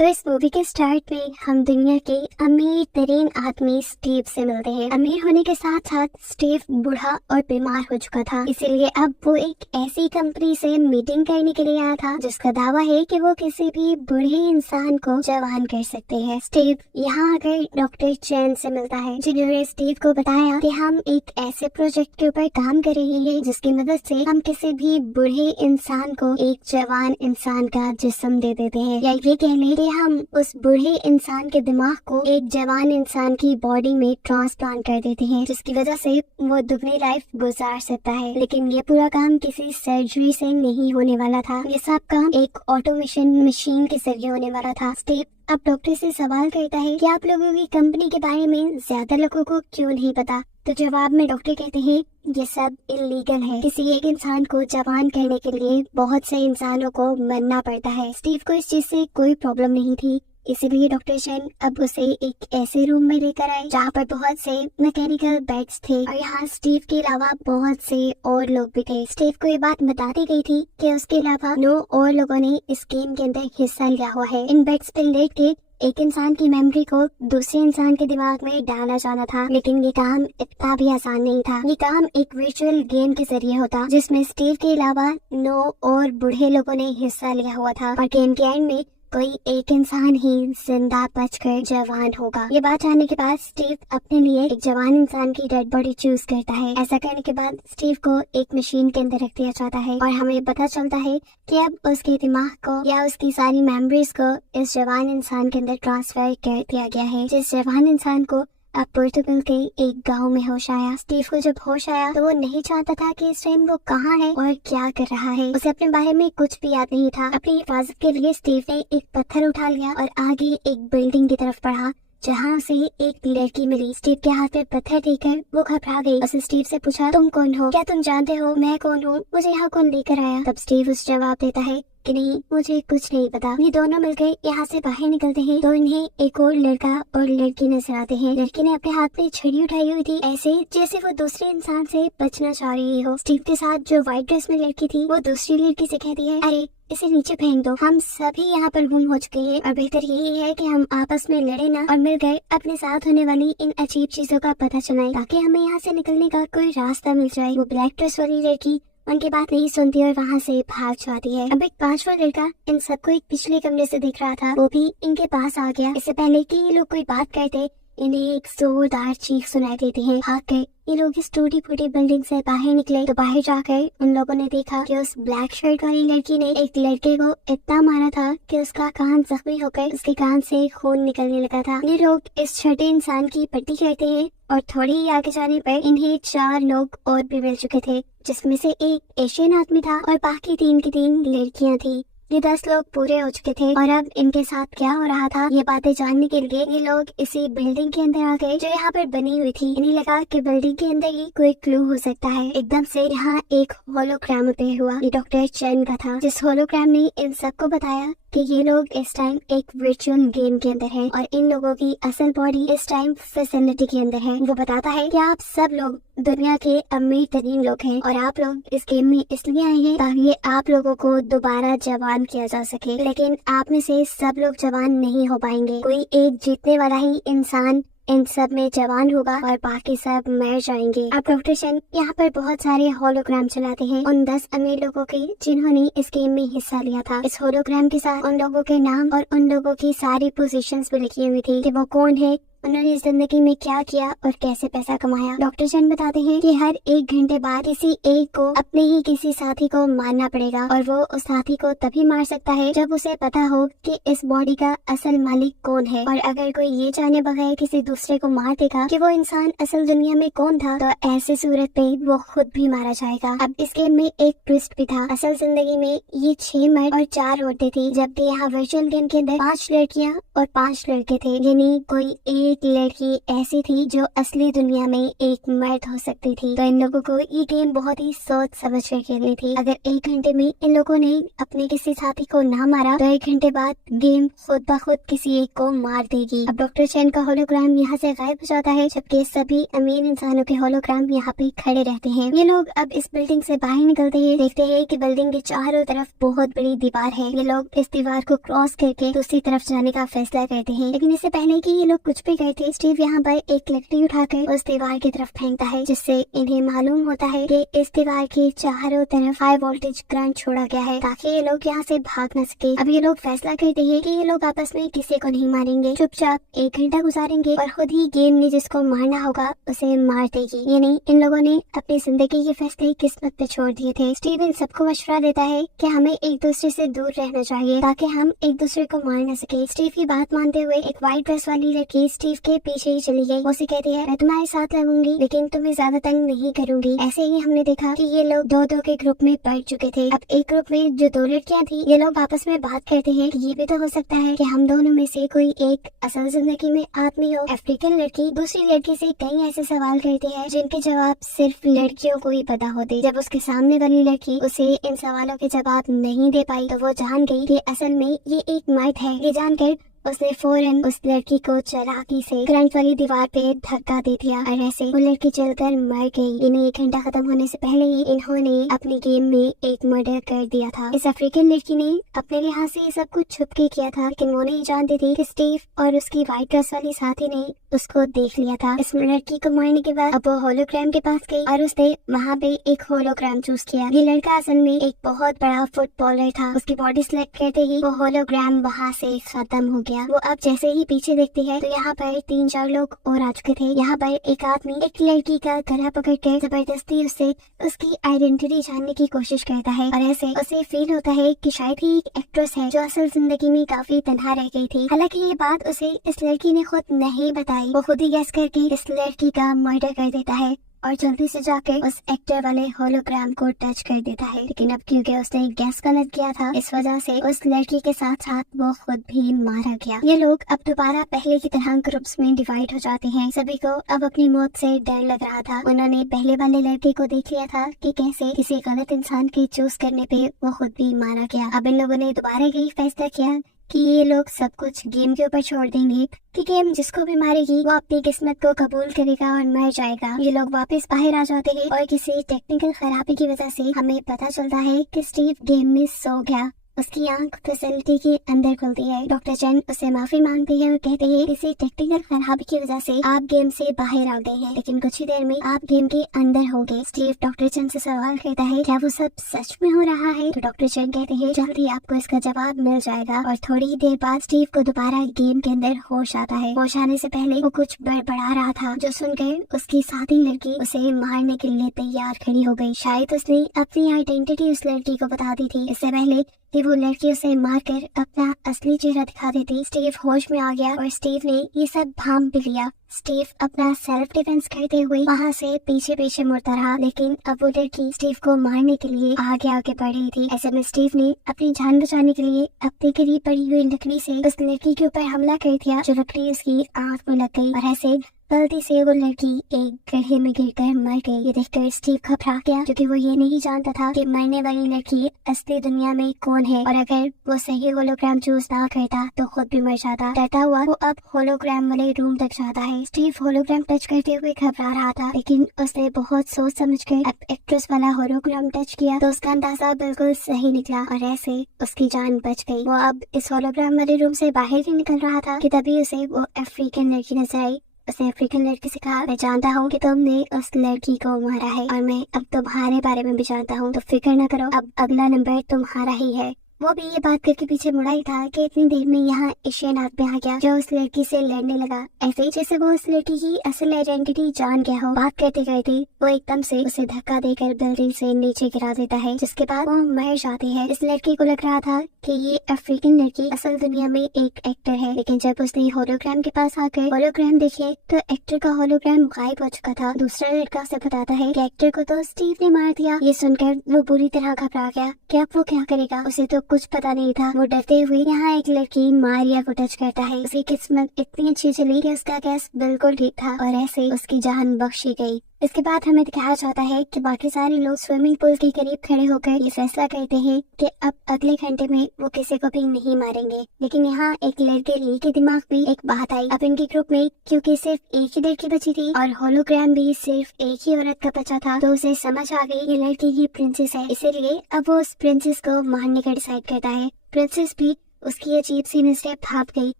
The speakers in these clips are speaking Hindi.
तो इस मूवी के स्टार्ट में हम दुनिया के अमीर तरीन आदमी स्टीव से मिलते हैं। अमीर होने के साथ साथ स्टीव बूढ़ा और बीमार हो चुका था, इसीलिए अब वो एक ऐसी कंपनी से मीटिंग करने के लिए आया था जिसका दावा है कि वो किसी भी बूढ़े इंसान को जवान कर सकते हैं। स्टीव यहाँ आकर डॉक्टर चैन से मिलता है, जिन्होंने स्टीव को बताया कि हम एक ऐसे प्रोजेक्ट के ऊपर काम कर रहे हैं जिसकी मदद से हम किसी भी बूढ़े इंसान को एक जवान इंसान का जिस्म दे देते हैं, या ये कह लें कि हम उस बूढ़े इंसान के दिमाग को एक जवान इंसान की बॉडी में ट्रांसप्लांट कर देते हैं, जिसकी वजह से वो दुगनी लाइफ गुजार सकता है। लेकिन ये पूरा काम किसी सर्जरी से नहीं होने वाला था, ये सब काम एक ऑटोमेशन मशीन के जरिए होने वाला था। स्टीव अब डॉक्टर से सवाल करता है कि आप लोगों की कंपनी के बारे में ज्यादा लोगों को क्यों नहीं पता। तो जवाब में डॉक्टर कहते हैं ये सब इलीगल है, किसी एक इंसान को जवान करने के लिए बहुत से इंसानों को मरना पड़ता है। स्टीव को इस चीज से कोई प्रॉब्लम नहीं थी, इसीलिए डॉक्टर चैन अब उसे एक ऐसे रूम में लेकर आए जहाँ पर बहुत से मैकेनिकल बेड्स थे और यहाँ स्टीव के अलावा बहुत से और लोग भी थे। स्टीव को ये बात बता दी गई थी कि उसके अलावा 9 और लोगों ने इस गेम के अंदर हिस्सा लिया हुआ है। इन बेड्स पर लेट के एक इंसान की मेमोरी को दूसरे इंसान के दिमाग में डाला जाना था, लेकिन ये काम इतना भी आसान नहीं था। ये काम एक वर्चुअल गेम के जरिए होता जिसमें स्टीव के अलावा 9 और बूढ़े लोगों ने हिस्सा लिया हुआ था और गेम के एंड में कोई एक इंसान ही जिंदा बचकर जवान होगा। ये बात जानने के बाद स्टीव अपने लिए एक जवान इंसान की डेड बॉडी चूज करता है। ऐसा करने के बाद स्टीव को एक मशीन के अंदर रख दिया जाता है और हमें पता चलता है कि अब उसके दिमाग को या उसकी सारी मेमोरीज को इस जवान इंसान के अंदर ट्रांसफर कर दिया गया है। जिस जवान इंसान को अब पोर्टुगल के एक गांव में होश आया। स्टीव को जब होश आया तो वो नहीं चाहता था कि इस टाइम वो कहाँ है और क्या कर रहा है। उसे अपने बारे में कुछ भी याद नहीं था। अपनी हिफाजत के लिए स्टीव ने एक पत्थर उठा लिया और आगे एक बिल्डिंग की तरफ बढ़ा जहाँ उसे एक लड़की मिली। स्टीव के हाथ में पत्थर देकर वो घबरा गई। उसने स्टीव से पूछा, तुम कौन हो? क्या तुम जानते हो मैं कौन हूँ? मुझे यहाँ कौन लेकर आया? तब स्टीव उस जवाब देता है कि नहीं, मुझे कुछ नहीं पता। ये दोनों मिलकर यहाँ से बाहर निकलते हैं तो इन्हें एक और लड़का और लड़की नजर आते हैं। लड़की ने अपने हाथ में छड़ी उठाई हुई थी, ऐसे जैसे वो दूसरे इंसान से बचना चाह रही हो। स्टीव के साथ जो व्हाइट ड्रेस में लड़की थी वो दूसरी लड़की से कहती है, अरे इसे नीचे फेंक दो, हम सभी यहाँ पर गुम हो चुके हैं और बेहतर यही है कि हम आपस में लड़े ना और मिलकर अपने साथ होने वाली इन अजीब चीजों का पता चलाएं ताकि हमें यहाँ से निकलने का कोई रास्ता मिल जाए। वो ब्लैक ड्रेस वाली लड़की उनकी बात नहीं सुनती और वहाँ से भाग जाती है। अब एक 5वां लड़का इन सबको एक पिछले कमरे से देख रहा था, वो भी इनके पास आ गया। इससे पहले कि ये लोग कोई बात करते इन्हें एक जोरदार चीख सुनाई देती है। भाग कर ये लोग इस टूटी फूटी बिल्डिंग से बाहर निकले तो बाहर जाकर उन लोगों ने देखा कि उस ब्लैक शर्ट वाली लड़की ने एक लड़के को इतना मारा था कि उसका कान जख्मी होकर उसके कान से खून निकलने लगा था। ये लोग इस छठे इंसान की पट्टी करते हैं और थोड़ी ही आगे जाने पर इन्हें 4 लोग और भी मिल चुके थे, जिसमें से एक एशियन आदमी था और बाकी 3 की 3 लड़कियां थी। ये 10 लोग पूरे हो चुके थे और अब इनके साथ क्या हो रहा था ये बातें जानने के लिए ये लोग इसी बिल्डिंग के अंदर आ गए जो यहाँ पर बनी हुई थी। इन्हें लगा कि बिल्डिंग के अंदर ही कोई क्लू हो सकता है। एकदम से यहाँ एक होलोग्राम अपीयर हुआ, ये डॉक्टर चैन का था, जिस होलोग्राम ने इन सबको बताया कि ये लोग इस टाइम एक वर्चुअल गेम के अंदर हैं और इन लोगों की असल बॉडी इस टाइम फैसिलिटी के अंदर है। वो बताता है कि आप सब लोग दुनिया के अमीर तरीन लोग हैं और आप लोग इस गेम में इसलिए आए हैं ताकि आप लोगों को दोबारा जवान किया जा सके, लेकिन आप में से सब लोग जवान नहीं हो पाएंगे। कोई एक जीतने वाला ही इंसान इन सब में जवान होगा और बाकी सब मर जाएंगे। अब डॉक्टर चैन यहाँ पर बहुत सारे होलोग्राम चलाते हैं उन 10 अमीर लोगों के जिन्होंने इस गेम में हिस्सा लिया था। इस होलोग्राम के साथ उन लोगों के नाम और उन लोगों की सारी पोजीशंस भी लिखी हुई थी कि वो कौन है, उन्होंने जिंदगी में क्या किया और कैसे पैसा कमाया। डॉक्टर चैन बताते हैं कि हर 1 घंटे बाद किसी एक को अपने ही किसी साथी को मारना पड़ेगा और वो उस साथी को तभी मार सकता है जब उसे पता हो कि इस बॉडी का असल मालिक कौन है। और अगर कोई ये जाने बगैर किसी दूसरे को मार देगा कि वो इंसान असल दुनिया में कौन था तो ऐसी सूरत पे वो खुद भी मारा जाएगा। अब इस गेम में एक ट्विस्ट भी था। असल जिंदगी में ये 6 मर्द और 4 औरतें थी, जबकि यहाँ वर्चुअल गेम के अंदर 5 लड़कियाँ और 5 लड़के थे, यानी कोई एक लड़की ऐसी थी जो असली दुनिया में एक मर्द हो सकती थी। तो इन लोगों को ये गेम बहुत ही सोच समझ कर खेलनी थी। अगर 1 घंटे में इन लोगों ने अपने किसी साथी को ना मारा तो 1 घंटे बाद गेम खुद ब खुद किसी एक को मार देगी। अब डॉक्टर चैन का होलोग्राम यहाँ से गायब हो जाता है, जबकि सभी अमीर इंसानों के होलोग्राम यहाँ पे खड़े रहते हैं। ये लोग अब इस बिल्डिंग से बाहर निकलते हैं, देखते हैं कि बिल्डिंग के चारों तरफ बहुत बड़ी दीवार है। ये लोग इस दीवार को क्रॉस करके दूसरी तरफ जाने का फैसला करते हैं, लेकिन इससे पहले कि ये लोग कुछ भी करते, स्टीव यहाँ पर एक लकड़ी उठाकर उस दीवार की तरफ फेंकता है, जिससे इन्हें मालूम होता है कि इस दीवार के चारों तरफ हाई वोल्टेज करंट छोड़ा गया है ताकि ये लोग यहाँ से भाग न सके। अब ये लोग फैसला करते हैं कि ये लोग आपस में किसी को नहीं मारेंगे, चुपचाप 1 घंटा गुजारेंगे और खुद ही गेम में जिसको मारना होगा उसे मार देगी। ये नहीं, इन लोगों ने अपनी जिंदगी के फैसले किस्मत पे छोड़ दिए थे। स्टीव इन सबको मशवरा देता है कि हमें एक दूसरे से दूर रहना चाहिए ताकि हम एक दूसरे को मार न सके। स्टीव की बात मानते हुए एक व्हाइट ड्रेस वाली लड़की स्टीव के पीछे ही चली गई। वो उसे कहती है, मैं तुम्हारे साथ लगूंगी लेकिन तुम्हें ज्यादा तंग नहीं करूंगी। ऐसे ही हमने देखा कि ये लोग 2-2 के ग्रुप में बढ़ चुके थे। अब एक ग्रुप में जो 2 लड़कियां थी, ये लोग आपस में बात करते हैं कि ये भी तो हो सकता है कि हम दोनों में से कोई एक असल जिंदगी में आदमी हो। अफ्रीकन लड़की दूसरी लड़की से कई ऐसे सवाल करती है जिनके जवाब सिर्फ लड़कियों को ही पता होते। जब उसके सामने वाली लड़की उसे इन सवालों के जवाब नहीं दे पाई तो वो जान गई कि असल में ये एक मर्द है। ये जानकर उसने फौरन उस लड़की को चालाकी से करंट वाली दीवार पे धक्का दे दिया और ऐसे वो लड़की जलकर मर गई। इन्हें 1 घंटा खत्म होने से पहले ही इन्होंने अपने गेम में एक मर्डर कर दिया था। इस अफ्रीकन लड़की ने अपने लिहाज से ये सब कुछ छुप के किया था, लेकिन वो नहीं जानती थी कि स्टीव और उसकी व्हाइट ड्रेस वाली साथी ने उसको देख लिया था। इस लड़की को मारने के बाद अब वो होलोग्राम के पास गई और उसने वहाँ पे एक होलोग्राम चूज किया। ये लड़का असल में एक बहुत बड़ा फुटबॉलर था। उसकी बॉडी सेलेक्ट करते ही वो होलोग्राम वहाँ से खत्म हो गया। वो अब जैसे ही पीछे देखती है तो यहाँ पर 3-4 लोग और आ चुके थे। यहाँ पर एक आदमी एक लड़की का गला पकड़कर जबरदस्ती उससे उसकी आइडेंटिटी जानने की कोशिश करता है और ऐसे उसे फील होता है कि शायद ही एक एक्ट्रेस है जो असल जिंदगी में काफी तन्हा रह गई थी। हालांकि ये बात उसे इस लड़की ने खुद नहीं बताई। वो खुद ही गैस करके इस लड़की का मर्डर कर देता है और जल्दी से जाके उस एक्टर वाले होलोग्राम को टच कर देता है। लेकिन अब क्योंकि उसने गैस गलत किया था, इस वजह से उस लड़की के साथ साथ वो खुद भी मारा गया। ये लोग अब दोबारा पहले की तरह ग्रुप्स में डिवाइड हो जाते हैं। सभी को अब अपनी मौत से डर लग रहा था। उन्होंने पहले वाले लड़के को देख लिया था कि कैसे किसी गलत इंसान के चूज करने पे वो खुद भी मारा गया। अब इन लोगों ने दोबारा यही फैसला किया कि ये लोग सब कुछ गेम के ऊपर छोड़ देंगे कि गेम जिसको भी मारेगी वो अपनी किस्मत को कबूल करेगा और मर जाएगा। ये लोग वापस बाहर आ जाते हैं और किसी टेक्निकल खराबी की वजह से हमें पता चलता है कि स्टीव गेम में सो गया। उसकी आंख फैसिलिटी के अंदर खुलती है। डॉक्टर चैन उससे माफी मांगते हैं और कहते हैं किसी टेक्निकल खराबी की वजह से आप गेम से बाहर आ गए हैं, लेकिन कुछ ही देर में आप गेम के अंदर होंगे। स्टीव डॉक्टर चैन से सवाल करता है, क्या वो सब सच में हो रहा है? तो डॉक्टर चैन कहते हैं जल्दी आपको इसका जवाब मिल जाएगा। और थोड़ी ही देर बाद स्टीव को दोबारा गेम के अंदर होश आता है। होश आने से पहले वो कुछ बड़बड़ा रहा था, जो सुनकर उसकी साथी लड़की उसे मारने के लिए तैयार खड़ी हो गई। शायद उसने अपनी आइडेंटिटी उस लड़की को बता दी थी इससे पहले कि वो लड़की उसे मारकर अपना असली चेहरा दिखा देती। स्टीव होश में आ गया और स्टीव ने ये सब भांप भी लिया। स्टीव अपना सेल्फ डिफेंस करते हुए वहाँ से पीछे पीछे मुड़ता रहा, लेकिन अब वो लड़की स्टीव को मारने के लिए आगे आगे बढ़ रही थी। ऐसे में स्टीव ने अपनी जान बचाने के लिए अपने करीब पड़ी हुई लकड़ी से उस लड़की के ऊपर हमला कर दिया, जो लकड़ी उसकी आंख में लग गई और ऐसे गलती से वो लड़की एक गड्ढे में गिरकर मर गई। ये देखकर स्टीव घबरा गया, क्योंकि वो ये नहीं जानता था कि मरने वाली लड़की असली दुनिया में कौन है, और अगर वो सही होलोग्राम चूज ना करता तो खुद भी मर जाता। डरता हुआ वो अब होलोग्राम वाले रूम तक जाता है। स्टीव होलोग्राम टच करते हुए घबरा रहा था, लेकिन उसने बहुत सोच समझ कर अब एक्ट्रेस वाला होलोग्राम टच किया तो उसका अंदाजा बिल्कुल सही निकला और ऐसे उसकी जान बच गई। वो अब इस होलोग्राम वाले रूम से बाहर ही निकल रहा था कि तभी उसे वो अफ्रीकन लड़की नजर आई। उसने अफ्रीकन लड़की से कहा, मैं जानता हूँ कि तुमने उस लड़की को मारा है और मैं अब तुम्हारे बारे में भी जानता हूँ, तो फिक्र न करो, अब अगला नंबर तुम्हारा ही है। वो भी ये बात करके पीछे मुड़ा ही था कि इतनी देर में यहाँ एशियन आदमी आ गया, जो उस लड़की से लड़ने लगा, ऐसे ही जैसे वो उस लड़की की असल आइडेंटिटी जान गया हो। बात करते करते वो एकदम से उसे धक्का देकर बिल्डिंग से नीचे गिरा देता है, जिसके बाद वो मर जाती है। इस लड़की को लग रहा था कि ये अफ्रीकन लड़की असल दुनिया में एक एक्टर है, लेकिन जब उसने होलोग्राम के पास आकर होलोग्राम देखे तो एक्टर का होलोग्राम गायब हो चुका था। दूसरा लड़का उसे बताता है कि एक्टर को तो स्टीव ने मार दिया। ये सुनकर वो बुरी तरह घबरा गया कि अब वो क्या करेगा। उसे तो कुछ पता नहीं था। वो डरते हुए यहाँ एक लड़की मारिया को टच करता है। उसकी किस्मत इतनी अच्छी चली कि उसका केस बिल्कुल ठीक था और ऐसे उसकी जान बख्शी गई। इसके बाद हमें दिखाया जाता है कि बाकी सारे लोग स्विमिंग पूल के करीब खड़े होकर ये फैसला करते हैं कि अब अगले घंटे में वो किसी को भी नहीं मारेंगे। लेकिन यहाँ एक लड़के ली के दिमाग में एक बात आई। अब इनके ग्रुप में क्योंकि सिर्फ एक ही लड़की बची थी और होलोग्राम भी सिर्फ एक ही औरत का बचा था, तो उसे समझ आ गई ये लड़की की प्रिंसेस है। इसीलिए अब वो उस प्रिंसेस को मारने का डिसाइड करता है। प्रिंसेस भी उसकी अजीब सी नजरें भाग गई,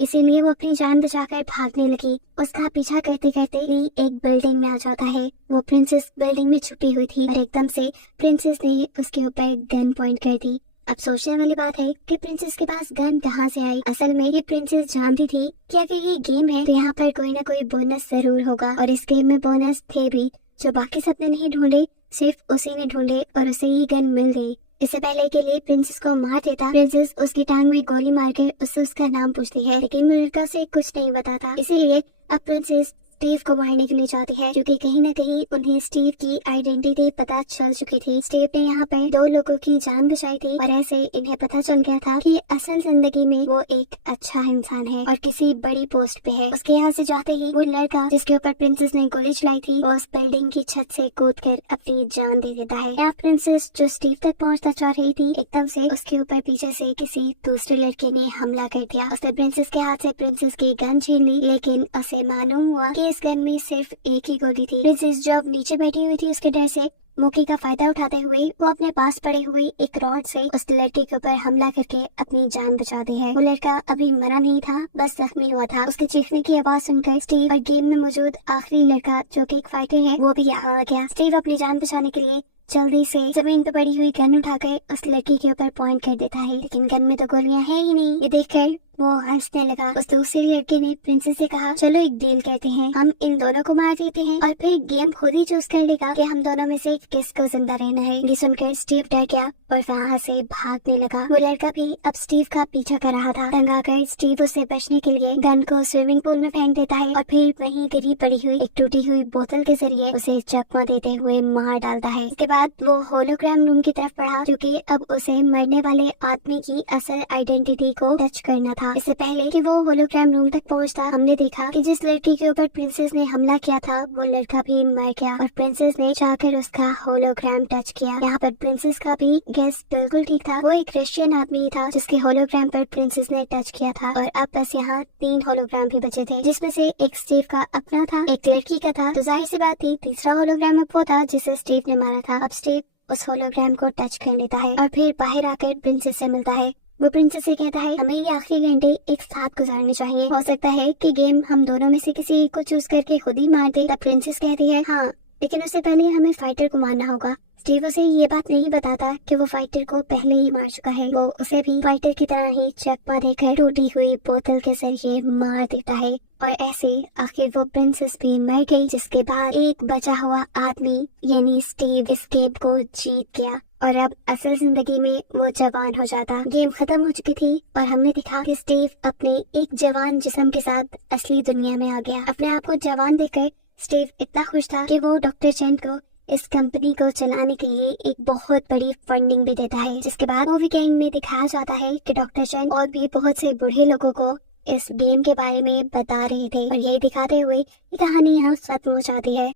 इसीलिए वो अपनी जान बचाकर भागने लगी। उसका पीछा करते करते ली एक बिल्डिंग में आ जाता है। वो प्रिंसेस बिल्डिंग में छुपी हुई थी और एकदम से प्रिंसेस ने उसके ऊपर गन पॉइंट कर दी। अब सोचने वाली बात है कि प्रिंसेस के पास गन कहाँ से आई। असल में ये प्रिंसेस जानती थी कि अगर ये गेम है तो यहाँ पर कोई ना कोई बोनस जरूर होगा, और इस गेम में बोनस थे भी जो बाकी सबने नहीं ढूंढे, सिर्फ उसी ने ढूंढे और उसे ये गन मिल गई। इससे पहले के लिए प्रिंसेस को मार देता, प्रिंसेस उसकी टांग में गोली मारकर उससे उसका नाम पूछती है, लेकिन वो लड़का उसे कुछ नहीं बताता। इसीलिए अब प्रिंसेस स्टीव को मारने के लिए जाती है, क्योंकि कहीं न कहीं उन्हें स्टीव की आइडेंटिटी पता चल चुकी थी। स्टीव ने यहाँ पर 2 लोगों की जान बचाई थी और ऐसे इन्हें पता चल गया था कि असल जिंदगी में वो एक अच्छा इंसान है और किसी बड़ी पोस्ट पे है। उसके यहाँ से जाते ही वो लड़का जिसके ऊपर प्रिंसेस ने गोली चलाई थी, वो उस बिल्डिंग की छत से कूदकर अपनी जान दे देता है। यहाँ प्रिंसेस जो स्टीव तक पहुँचना चाह रही थी, एकदम से उसके ऊपर पीछे से किसी दूसरे लड़के ने हमला कर दिया। उसने प्रिंसेस के हाथ से प्रिंसेस की गन छीन ली, लेकिन उसे मालूम हुआ कि इस गन में सिर्फ एक ही गोली थी। प्रिंसेस जो अब नीचे बैठी हुई थी, उसके डर से मौके का फायदा उठाते हुए वो अपने पास पड़े हुए एक रॉड से उस लड़के के ऊपर हमला करके अपनी जान बचाती है। वो लड़का अभी मरा नहीं था, बस जख्मी हुआ था। उसके चीखने की आवाज सुनकर स्टीव और गेम में मौजूद आखिरी लड़का जो कि एक फाइटर है, वो भी यहाँ आ गया। स्टीव अपनी जान बचाने के लिए जल्दी से जमीन पर पड़ी हुई गन उठाकर उस लड़की के ऊपर पॉइंट कर देता है, लेकिन गन में तो गोलियां है ही नहीं। ये देखकर वो हंसने लगा। उस दूसरे लड़के ने प्रिंसेस से कहा, चलो एक डील करते हैं, हम इन दोनों को मार देते हैं और फिर गेम खुद ही चूज कर लेगा कि हम दोनों में से किसको जिंदा रहना है। ये सुनकर स्टीव डर गया और वहाँ से भागने लगा। वो लड़का भी अब स्टीव का पीछा कर रहा था। तंग आकर स्टीव उससे बचने के लिए गन को स्विमिंग पूल में फेंक देता है और फिर वहीं गिरी पड़ी हुई एक टूटी हुई बोतल के जरिए उसे चकमा देते हुए मार डालता है। इसके बाद वो होलोग्राम रूम की तरफ बढ़ा, क्योंकि अब उसे मरने वाले आदमी की असल आइडेंटिटी को टच करना था। इससे पहले कि वो होलोग्राम रूम तक पहुंचता, हमने देखा कि जिस लड़की के ऊपर प्रिंसेस ने हमला किया था, वो लड़का भी मर गया और प्रिंसेस ने जाकर उसका होलोग्राम टच किया। यहाँ पर प्रिंसेस का भी गेस बिल्कुल ठीक था। वो एक रशियन आदमी था जिसके होलोग्राम पर प्रिंसेस ने टच किया था। और अब बस यहाँ 3 होलोग्राम भी बचे थे, जिसमें से एक स्टीव का अपना था, एक लड़की का था। तो जाहिर सी बात थी तीसरा होलोग्राम अब वो था जिसे स्टीव ने मारा था। अब स्टीव उस होलोग्राम को टच कर लेता है और फिर बाहर आकर प्रिंसेस से मिलता है। वो प्रिंसेस से कहता है, हमें ये आखिरी घंटे एक साथ गुजारने चाहिए। हो सकता है कि गेम हम दोनों में से किसी एक को चूज करके खुद ही मार दे। तब प्रिंसेस कहती है, हाँ, लेकिन उससे पहले हमें फाइटर को मारना होगा। स्टीव उसे ये बात नहीं बताता कि वो फाइटर को पहले ही मार चुका है। वो उसे भी फाइटर की तरह ही चकमा देकर टूटी हुई बोतल के जरिए मार देता है और ऐसे आखिर वो प्रिंसेस भी मर गई, जिसके बाद एक बचा हुआ आदमी यानी स्टीव इस गेम को जीत गया और अब असल जिंदगी में वो जवान हो जाता। गेम खत्म हो चुकी थी और हमने देखा कि स्टीव अपने एक जवान जिस्म के साथ असली दुनिया में आ गया। अपने आप को जवान देखकर स्टीव इतना खुश था कि वो डॉक्टर चेन को इस कंपनी को चलाने के लिए एक बहुत बड़ी फंडिंग भी देता है। जिसके बाद मूवी के एंड में दिखाया जाता है कि डॉक्टर चेन और भी बहुत से बूढ़े लोगों को इस गेम के बारे में बता रहे थे और यही दिखाते हुए ये कहानी यहाँ खत्म हो जाती है।